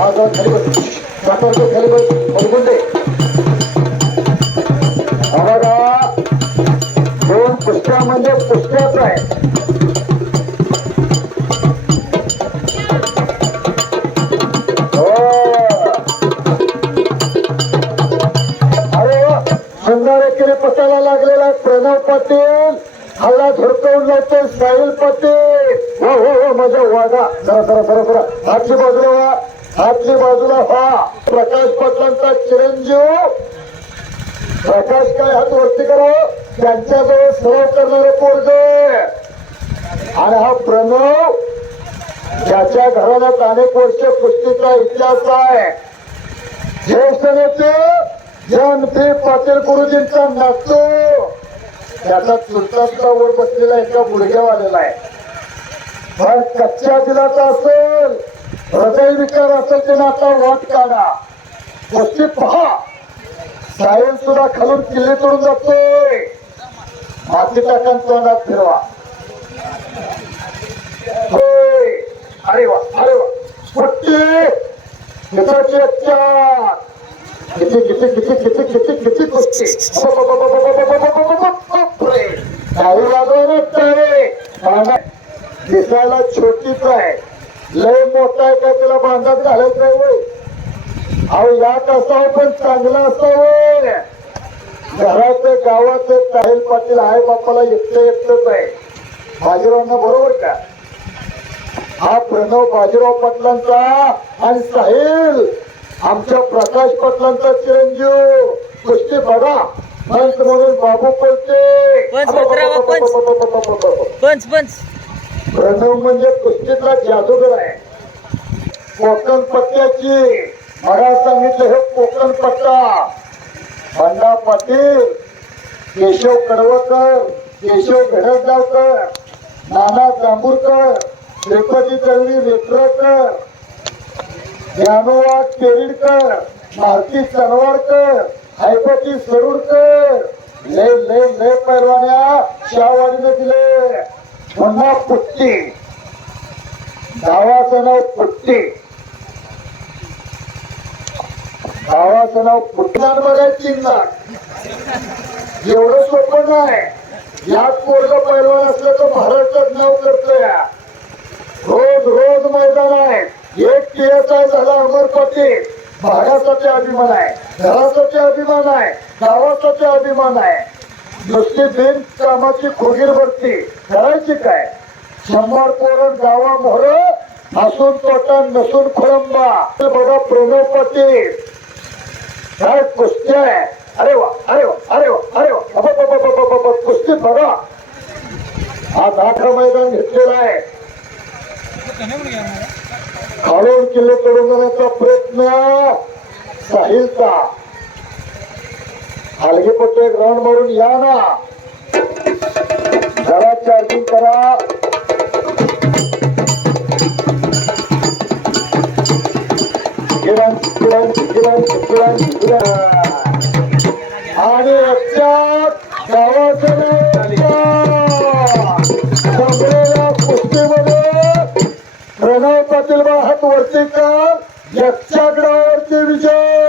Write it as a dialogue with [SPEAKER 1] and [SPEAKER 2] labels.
[SPEAKER 1] हा जरा खाली बस बघा दोन आहे अरे सुंदर पसायला लागलेला प्रणव पाटील हल्ला झुडकवून लावतोय साहिल पाटील हो हो हो माझ्या वागा जरा जरा जरा जरा हातली बाजूला व्हा बाजूला व्हा प्रकाश पाटलांचा चिरंजीव. प्रकाश काय हात वरती करा. त्यांच्याजवळ सराव करणारे पोरग. आणि हा प्रणव ज्याच्या घराण्यात अनेक वर्ष कुस्तीचा इतिहास आहे. ज्येष्ठ नेते जन पी पाटील गुरुजींचा नातू. त्याचा चुलताचा वर बसलेला एका गुडघ्यावालेला आहे. पण कच्च्या दिलाचा असेल. हृदय विकार असेल ते आता वाट काढा गोष्टी पहा सायन सुद्धा खालून किल्ले तोडून जातोय माती टाकून तोंडात फिरवा होय. अरे वा अरे वा पट्टी मित्राची चार किती किती किती किती किती किती गोष्टी काही दिसायला छोटीच आहे लय मोठा आहे का तिला बांधात घालायचं आहे होय अहो यात असावं पण चांगलं असावं घराचं गावाचं साहिल पाटील आहे बापाला एकटं एकटंच आहे. बाजीरावांना बरोबर का? हा प्रणव बाजीराव पाटलांचा आणि साहिल आमच्या प्रकाश पाटलांचा चिरंजीव. कुस्ती बघा. मंच म्हणून बाबू पळते.
[SPEAKER 2] पंच, पंच, पंच.
[SPEAKER 1] प्रणव म्हणजे कुस्तीतला जादूगर आहे. कोकण पट्ट्याची मला सांगितलं हे कोकण पट्टा बंडा पाटील केशव कडवकर केशव भेडसगावकर नाना जांभूरकर श्रीपती दळवी वेत्रकर ज्ञानोवा केरिडकर मारुती सनवारकर हैपती सरूरकर लय लय लय पैलवान्या शाहवाडीने दिले. पुन्हा पुट्टी गावाचं नाव पुट्टी. गावाचं नाव पुट्टान लाख. एवढं सोपं नाही. यात पोरग पैलवान असलं तर महाराष्ट्रात नाव करतोय. रोज रोज मैदान आहे. एक टीएसआय झाला अमर पाटील भागासाठी अभिमान आहे. घरासाठी अभिमान आहे. गावासाठी अभिमान आहे. नुसती बिन कामाची खोगीर भरती करायची काय? शंभर पोरण गावा मोहर हसून तोटा नसून खोळंबा. बघा प्रणव पाटील काय कुस्ती आहे? अरे वा अरे वा अरे वा अरे वा. बाबा बाबा बाबा अबा, कुस्ती बघा. हा दाखा मैदान घेतलेला आहे. खालून किल्ले तोडून जाण्याचा प्रयत्न साहिलचा. हलगी पट्टे ग्राउंड मारून या ना. जरा चार्जिंग करा. आणि संपलेल्या कुस्तीमध्ये प्रणव पाटील हात वरती का? विजय.